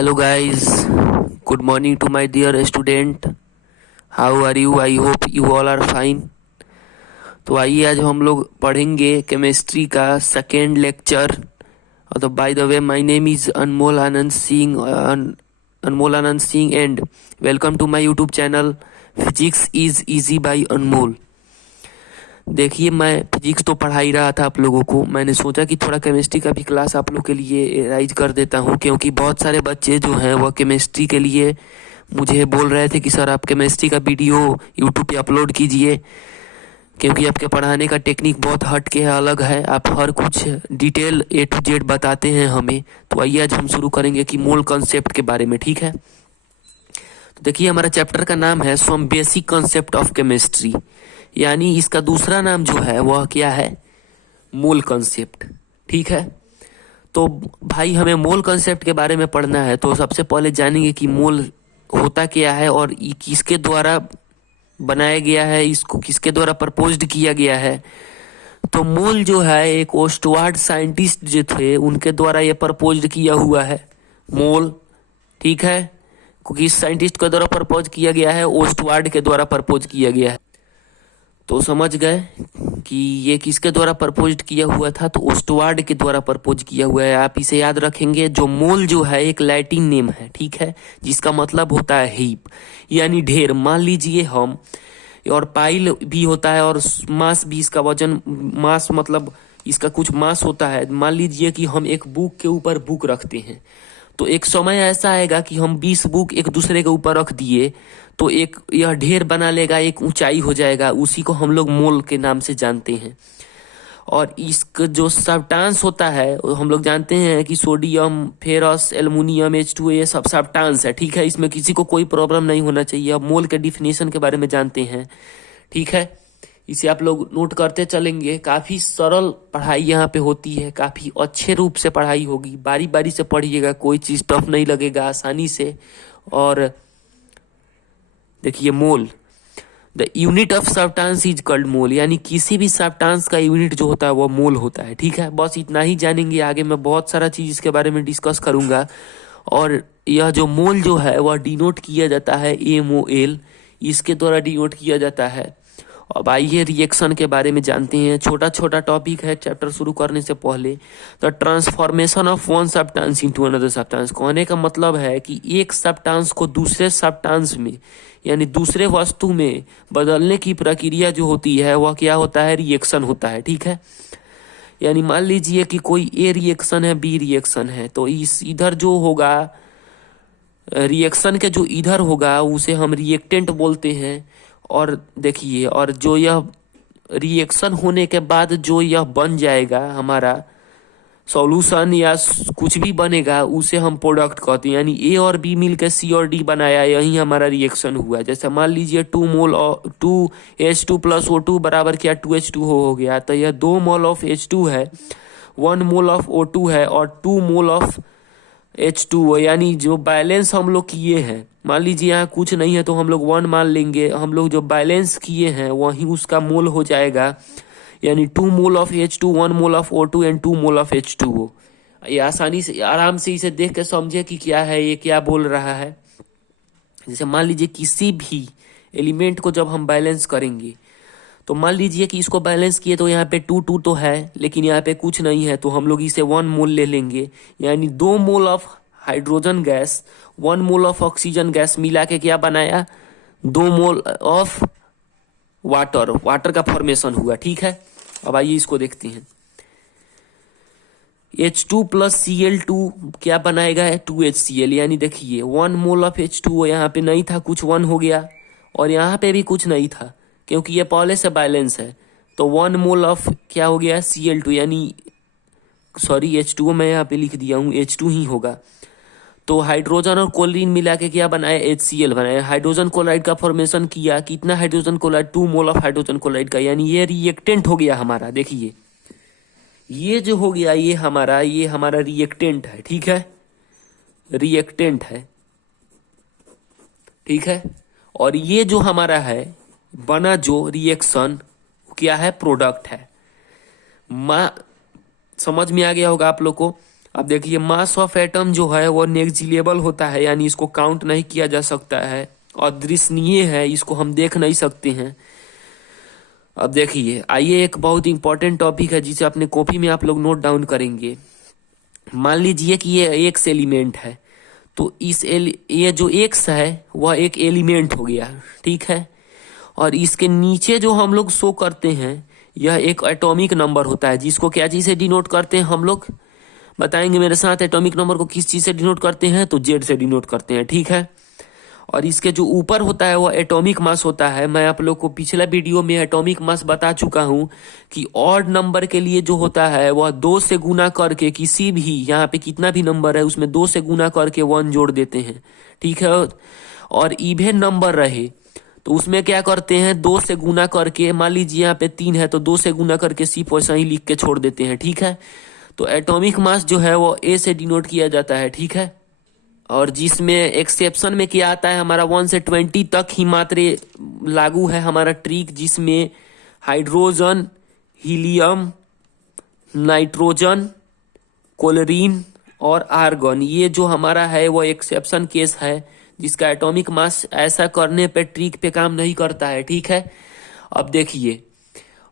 Hello guys, good morning to my dear student. How are you? I hope you all are fine. तो आइए आज हम लोग पढ़ेंगे केमिस्ट्री का सेकेंड लेक्चर। तो by the way my name is Anmol Anand Singh and welcome to my YouTube channel physics is easy by Anmol. देखिए, मैं फिजिक्स तो पढ़ा ही रहा था आप लोगों को। मैंने सोचा कि थोड़ा केमिस्ट्री का भी क्लास आप लोग के लिए राइज कर देता हूँ, क्योंकि बहुत सारे बच्चे जो हैं वह केमिस्ट्री के लिए मुझे बोल रहे थे कि सर आप केमिस्ट्री का वीडियो यूट्यूब पे अपलोड कीजिए, क्योंकि आपके पढ़ाने का टेक्निक बहुत हट के है, अलग है। आप हर कुछ डिटेल A to Z बताते हैं हमें। तो आइए आज हम शुरू करेंगे कि मोल कॉन्सेप्ट के बारे में, ठीक है। तो देखिए, हमारा चैप्टर का नाम है some basic concept of chemistry, यानी इसका दूसरा नाम जो है वह क्या है, मोल कॉन्सेप्ट, ठीक है। तो भाई हमें मोल कॉन्सेप्ट के बारे में पढ़ना है, तो सबसे पहले जानेंगे कि मोल होता क्या है और ये किसके द्वारा बनाया गया है, इसको किसके द्वारा प्रपोज्ड किया गया है। तो मोल जो है एक ओस्टवार्ड साइंटिस्ट जो थे उनके द्वारा ये प्रपोज्ड किया हुआ है मोल, ठीक है। क्योंकि इस साइंटिस्ट के द्वारा प्रपोज किया गया है, ओस्टवार्ड के द्वारा प्रपोज किया गया है। तो समझ गए कि ये किसके द्वारा प्रपोज्ड किया हुआ था, तो ओस्टवार्ड के द्वारा प्रपोज किया हुआ है। आप इसे याद रखेंगे। जो मोल जो है एक लैटिन नेम है, ठीक है, जिसका मतलब होता है हीप, यानी ढेर। मान लीजिए हम, और पाइल भी होता है और मास भी, इसका वजन, मास मतलब इसका कुछ मास होता है। मान लीजिए कि हम एक बुक के ऊपर बुक रखते हैं, तो एक समय ऐसा आएगा कि हम 20 बुक एक दूसरे के ऊपर रख दिए तो एक यह ढेर बना लेगा, एक ऊंचाई हो जाएगा। उसी को हम लोग मोल के नाम से जानते हैं। और इसका जो सब्सटेंस होता है हम लोग जानते हैं कि सोडियम, फेरस, एल्युमिनियम, H2O ये सब सब्सटेंस है, ठीक है। इसमें किसी को कोई प्रॉब्लम नहीं होना चाहिए। अब मोल के डिफिनेशन के बारे में जानते हैं, ठीक है। इसे आप लोग नोट करते चलेंगे। काफी सरल पढ़ाई यहाँ पे होती है, काफी अच्छे रूप से पढ़ाई होगी। बारी बारी से पढ़िएगा, कोई चीज टफ नहीं लगेगा, आसानी से। और देखिए, mole, the unit of substance is called mole, यानी किसी भी सब्सटेंस का यूनिट जो होता है वो मोल होता है, ठीक है। बस इतना ही जानेंगे। आगे मैं बहुत सारा चीज इसके बारे में डिस्कस करूंगा। और यह जो मोल जो है वह डिनोट किया जाता है MOL, इसके द्वारा डिनोट किया जाता है। अब आइए रिएक्शन के बारे में जानते हैं। छोटा छोटा टॉपिक है चैप्टर शुरू करने से पहले। The transformation of one substance into another substance, कहने का मतलब है कि एक सब्सटेंस को दूसरे सब्सटेंस में, यानी दूसरे वस्तु में बदलने की प्रक्रिया जो होती है वह क्या होता है, रिएक्शन होता है, ठीक है। यानी मान लीजिए कि कोई A रिएक्शन है, B रिएक्शन है, तो इस इधर जो होगा, रिएक्शन के जो इधर होगा उसे हम रिएक्टेंट बोलते हैं। और देखिए, और जो यह रिएक्शन होने के बाद जो यह बन जाएगा हमारा सॉल्यूशन या कुछ भी बनेगा, उसे हम प्रोडक्ट कहते हैं। यानी A और B मिलकर C और D बनाया, यही हमारा रिएक्शन हुआ। जैसे मान लीजिए 2 मोल 2H2 प्लस O2 बराबर क्या 2H2 हो गया। तो यह 2 मोल ऑफ H2 है, 1 मोल ऑफ O2 है और 2 मोल ऑफ H2O, यानी जो बैलेंस हम लोग किए हैं, मान लीजिए यहाँ कुछ नहीं है तो हम लोग 1 मान लेंगे। हम लोग जो बैलेंस किए हैं वही उसका मोल हो जाएगा, यानी 2 mole of H2, 1 mole of O2 and 2 mole of H2O। ये आसानी से, आराम से इसे देख के समझे कि क्या है, ये क्या बोल रहा है। जैसे मान लीजिए किसी भी एलिमेंट को जब हम बैलेंस करेंगे, तो मान लीजिए कि इसको बैलेंस किए तो यहाँ पे 2 तो है, लेकिन यहाँ पे कुछ नहीं है, तो हम लोग इसे 1 मोल ले लेंगे। यानी 2 mole of hydrogen gas, 1 mole of oxygen gas मिला के क्या बनाया, 2 मोल ऑफ वाटर का फॉर्मेशन हुआ, ठीक है। अब आइए इसको देखते हैं। H2 प्लस Cl2 क्या बनाएगा है, 2HCl। यानी देखिए 1 मोल ऑफ H2O, यहाँ पे नहीं था, कुछ 1 हो गया, और यहाँ पे भी कुछ नहीं था क्योंकि ये पहले से बैलेंस है। तो 1 मोल ऑफ क्या हो गया, Cl2, यानी सॉरी H2O मैं यहाँ पे लिख दिया हूँ, H2 ही होगा। तो हाइड्रोजन और क्लोरीन मिला के क्या बनाया, HCl बनाया। हाइड्रोजन क्लोराइड का फॉर्मेशन किया, कितना hydrogen chloride, 2 mole of hydrogen chloride का, यानी ये रिएक्टेंट हो गया हमारा। देखिए ये जो हो गया ये हमारा रिएक्टेंट है, ठीक है, रिएक्टेंट है, ठीक है। और ये जो हमारा है बना जो रिएक्शन क्या है, प्रोडक्ट है। समझ में आ गया होगा आप लोग को। अब देखिए मास ऑफ एटम जो है वो नेग्लिजिबल होता है, यानी इसको काउंट नहीं किया जा सकता है, अदृश्यनीय है, इसको हम देख नहीं सकते हैं। अब देखिए आइए एक बहुत इंपॉर्टेंट टॉपिक है जिसे अपने कॉपी में आप लोग नोट डाउन करेंगे। मान लीजिए कि ये एक्स एलिमेंट है, तो ये जो एक्स है वह एक एलिमेंट हो गया, ठीक है। और इसके नीचे जो हम लोग शो करते हैं यह एक एटॉमिक नंबर होता है, जिसको क्या चीज से डिनोट करते हैं हम लोग, बताएंगे मेरे साथ। एटॉमिक नंबर को किस चीज से डिनोट करते हैं, तो जेड से डिनोट करते हैं, ठीक है। और इसके जो ऊपर होता है वह एटॉमिक मास होता है। मैं आप लोग को पिछला वीडियो में एटॉमिक मास बता चुका हूं कि ऑड नंबर के लिए जो होता है वह 2 से गुना करके, किसी भी यहाँ पे कितना भी नंबर है उसमें 2 से गुना करके 1 जोड़ देते हैं, ठीक है। और इवन नंबर रहे तो उसमें क्या करते हैं, 2 से गुना करके, मान लीजिए यहाँ पे 3 है तो 2 से गुना करके सिर्फ वैसा ही लिख के छोड़ देते हैं, ठीक है। तो एटॉमिक मास जो है वो ए से डिनोट किया जाता है, ठीक है। और जिसमें एक्सेप्शन में क्या आता है, हमारा 1 से 20 तक ही मात्र लागू है हमारा ट्रिक, जिसमें हाइड्रोजन, हीलियम, नाइट्रोजन, क्लोरीन और आर्गन, ये जो हमारा है वो एक्सेप्शन केस है, जिसका एटॉमिक मास ऐसा करने पे ट्रिक पे काम नहीं करता है, ठीक है। अब देखिए,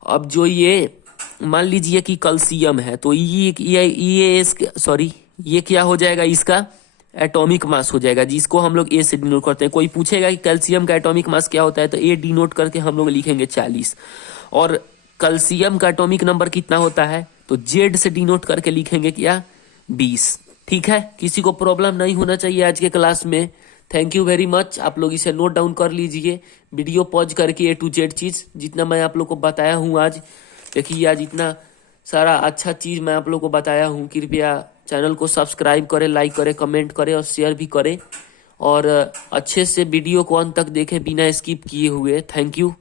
अब जो ये मान लीजिए कि कैल्शियम है, तो ये क्या हो जाएगा, इसका एटॉमिक मास हो जाएगा, जिसको हम लोग ए से डिनोट करते हैं। कोई पूछेगा कि कैल्शियम का एटॉमिक मास क्या होता है, तो ए डिनोट करके हम लोग लिखेंगे 40। और कैल्शियम का एटॉमिक नंबर कितना होता है, तो जेड से डिनोट करके लिखेंगे क्या, 20, ठीक है। किसी को प्रॉब्लम नहीं होना चाहिए आज के क्लास में। Thank you very much. आप लोग इसे नोट डाउन कर लीजिए, वीडियो पॉज करके A to Z चीज जितना मैं आप लोग को बताया हूँ आज। देखिए आज इतना सारा अच्छा चीज मैं आप लोग को बताया हूँ। कृपया चैनल को सब्सक्राइब करें, लाइक करें, कमेंट करें और शेयर भी करें, और अच्छे से वीडियो को अंत तक देखें बिना स्किप किए हुए। Thank you.